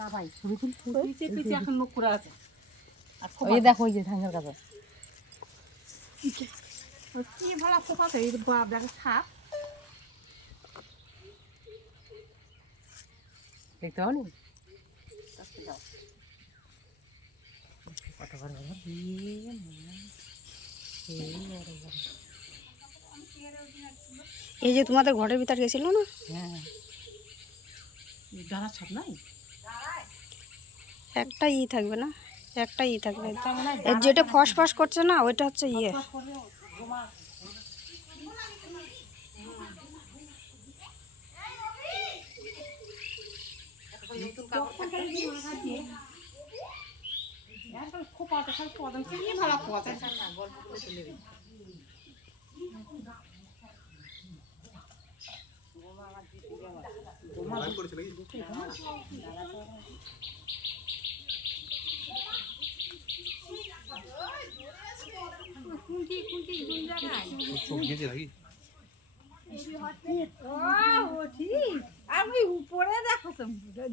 না ভাই পিছে এখন মুখ করে আছে ওই দেখো ওই যে ধানের কাছে কি ভালো খোপা আছে এই দেখো সাপ দেখতে পাও নি কত বড় এই যে তোমাদের ঘরের ভিতর গেছিল না? হ্যাঁ ডানা ছাপ নাই একটা থাকবে না, একটা থাকবে, এর যেটা ফস ফস করছে না ওইটা হচ্ছে ইয়ে। আমি উপরে দেখো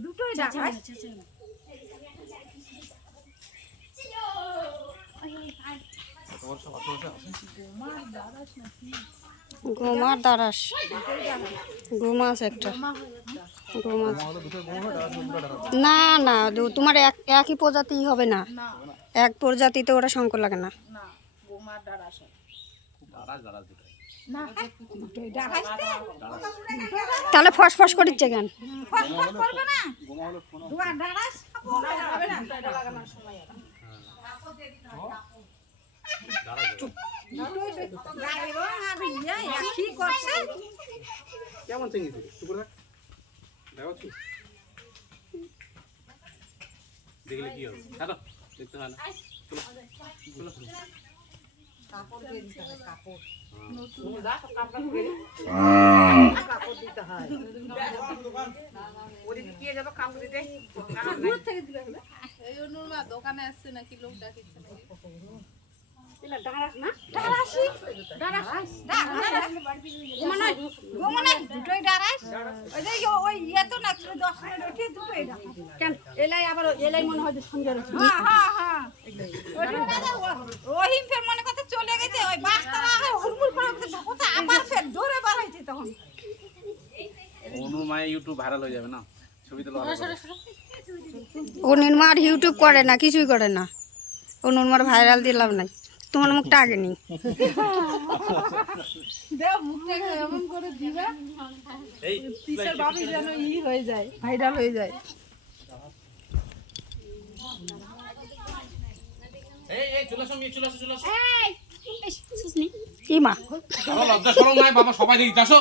দুটোই দেখাই গোমার দারাস, গোমাস একটা গোমাস না না, তোমার একই প্রজাতি হবে না, এক প্রজাতিতে ওরা শঙ্কর লাগে না। তাহলে ফস ফস করিচ্ছে কেন? কেমন চিংড়ি দেখলে কি হবে দেখতে হয় না কাপড় দিয়ে দিতে হয়, কাপড় দিতে হয় দোকানে আসছে নাকি লোক ডাকিচ্ছে দুটোই ডারাস ওই ইয়ে তো না 10 মিনিট উঠে দুটোই কেন এলাই আবার এলাই মনে হয় সঙ্গে রহিম ফের মনে কথা চলে গেছে ওই বাস্তারা হুড়মুড় করে কোথায় আবার ফের দৌড়ে বাড়াইছে তখন অনু মাই ইউটিউব ভাইরাল হয়ে যাবে না ছবি তো ও নির্মার ইউটিউব করে না, কিছুই করে না, ও নির্মার ভাইরাল দিলাম নাই, তোমার মুখটা আগে নেই এমন করে দিবে পিসের বাবি যেন হয়ে যায়, ভাইরাল হয়ে যায়। কি মা লজ্জা শরম নাই বাবা, সবাই দেখি আসো।